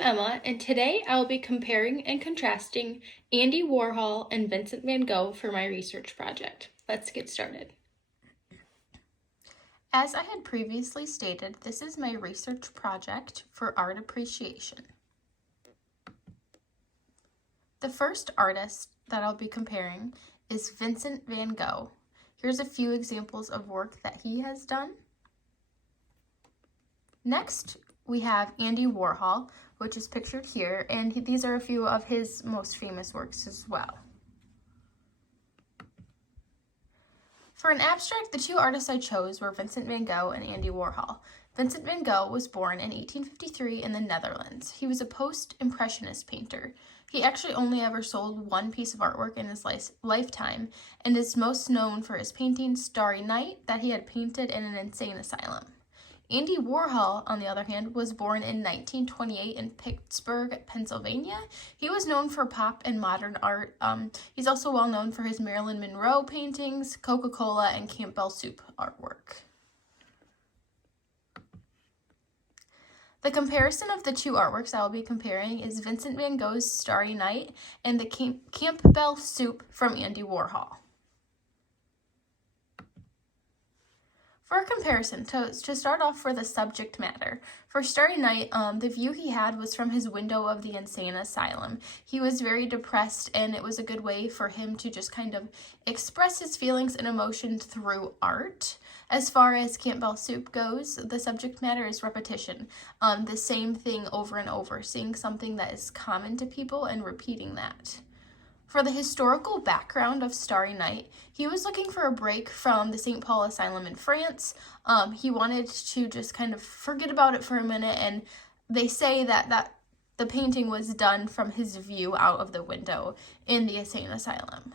I'm Emma, and today I will be comparing and contrasting Andy Warhol and Vincent van Gogh for my research project. Let's get started. As I had previously stated, this is my research project for art appreciation. The first artist that I'll be comparing is Vincent van Gogh. Here's a few examples of work that he has done. Next, we have Andy Warhol, which is pictured here, and these are a few of his most famous works as well. For an abstract, the two artists I chose were Vincent van Gogh and Andy Warhol. Vincent van Gogh was born in 1853 in the Netherlands. He was a post-impressionist painter. He actually only ever sold one piece of artwork in his lifetime, and is most known for his painting Starry Night that he had painted in an insane asylum. Andy Warhol, on the other hand, was born in 1928 in Pittsburgh, Pennsylvania. He was known for pop and modern art. He's also well known for his Marilyn Monroe paintings, Coca-Cola, and Campbell Soup artwork. The comparison of the two artworks I will be comparing is Vincent van Gogh's Starry Night and the Campbell Soup from Andy Warhol. For a comparison, to start off for the subject matter, for Starry Night, the view he had was from his window of the insane asylum. He was very depressed, and it was a good way for him to just kind of express his feelings and emotions through art. As far as Campbell Soup goes, the subject matter is repetition. The same thing over and over, seeing something that is common to people and repeating that. For the historical background of Starry Night, he was looking for a break from the St. Paul Asylum in France. He wanted to just kind of forget about it for a minute, and they say that the painting was done from his view out of the window in the insane asylum.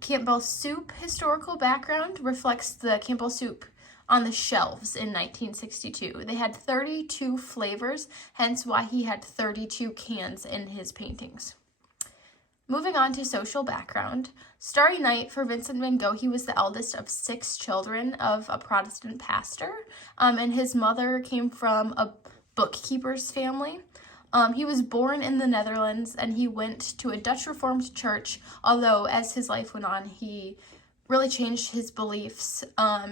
Campbell Soup historical background reflects the Campbell Soup on the shelves in 1962. They had 32 flavors, hence why he had 32 cans in his paintings. Moving on to social background, Starry Night for Vincent van Gogh, he was the eldest of 6 children of a Protestant pastor, and his mother came from a bookkeeper's family. He was born in the Netherlands, and he went to a Dutch Reformed church, although as his life went on, he really changed his beliefs.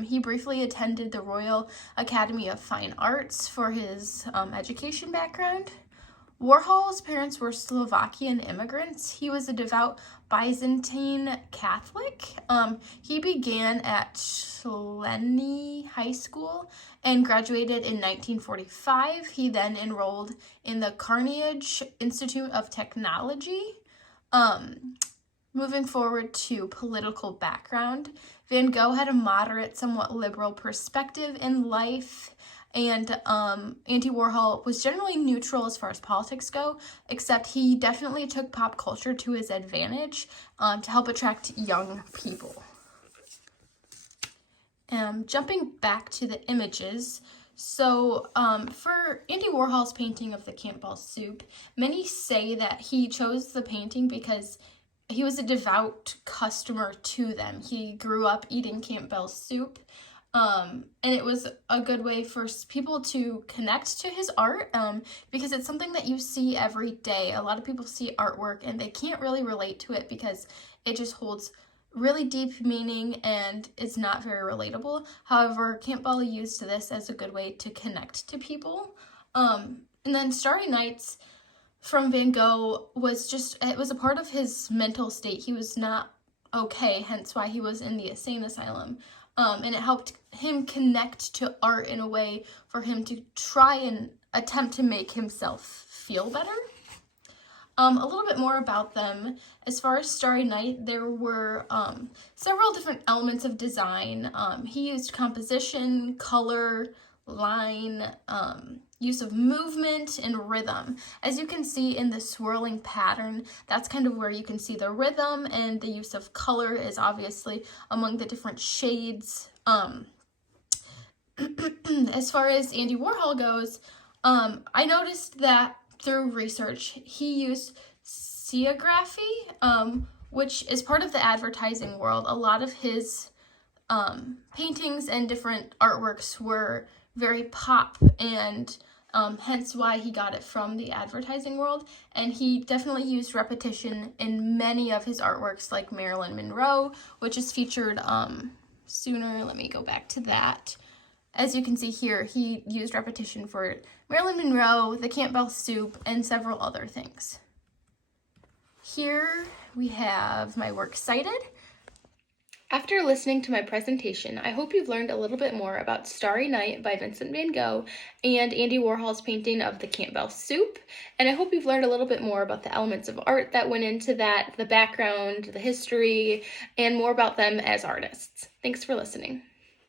He briefly attended the Royal Academy of Fine Arts for his education background. Warhol's parents were Slovakian immigrants. He was a devout Byzantine Catholic. He began at Šilany High School and graduated in 1945. He then enrolled in the Carnegie Institute of Technology. Moving forward to political background, Van Gogh had a moderate, somewhat liberal perspective in life. And Andy Warhol was generally neutral as far as politics go, except he definitely took pop culture to his advantage to help attract young people. Jumping back to the images, so for Andy Warhol's painting of the Campbell Soup, many say that he chose the painting because he was a devout customer to them. He grew up eating Campbell Soup. And it was a good way for people to connect to his art because it's something that you see every day. A lot of people see artwork and they can't really relate to it because it just holds really deep meaning and is not very relatable. However, Campbell used this as a good way to connect to people. And then Starry Nights from Van Gogh it was a part of his mental state. He was not okay, hence why he was in the insane asylum. And it helped him connect to art in a way for him to try and attempt to make himself feel better. A little bit more about them. As far as Starry Night, there were several different elements of design. He used composition, color, line, use of movement, and rhythm. As you can see in the swirling pattern, that's kind of where you can see the rhythm, and the use of color is obviously among the different shades. As far as Andy Warhol goes, I noticed that through research, he used serigraphy, which is part of the advertising world. A lot of his paintings and different artworks were very pop and hence why he got it from the advertising world. And he definitely used repetition in many of his artworks, like Marilyn Monroe, which is featured sooner. Let me go back to that. As you can see here, he used repetition for Marilyn Monroe, the Campbell Soup, and several other things. Here we have my works cited. After listening to my presentation, I hope you've learned a little bit more about Starry Night by Vincent van Gogh and Andy Warhol's painting of the Campbell Soup, and I hope you've learned a little bit more about the elements of art that went into that, the background, the history, and more about them as artists. Thanks for listening.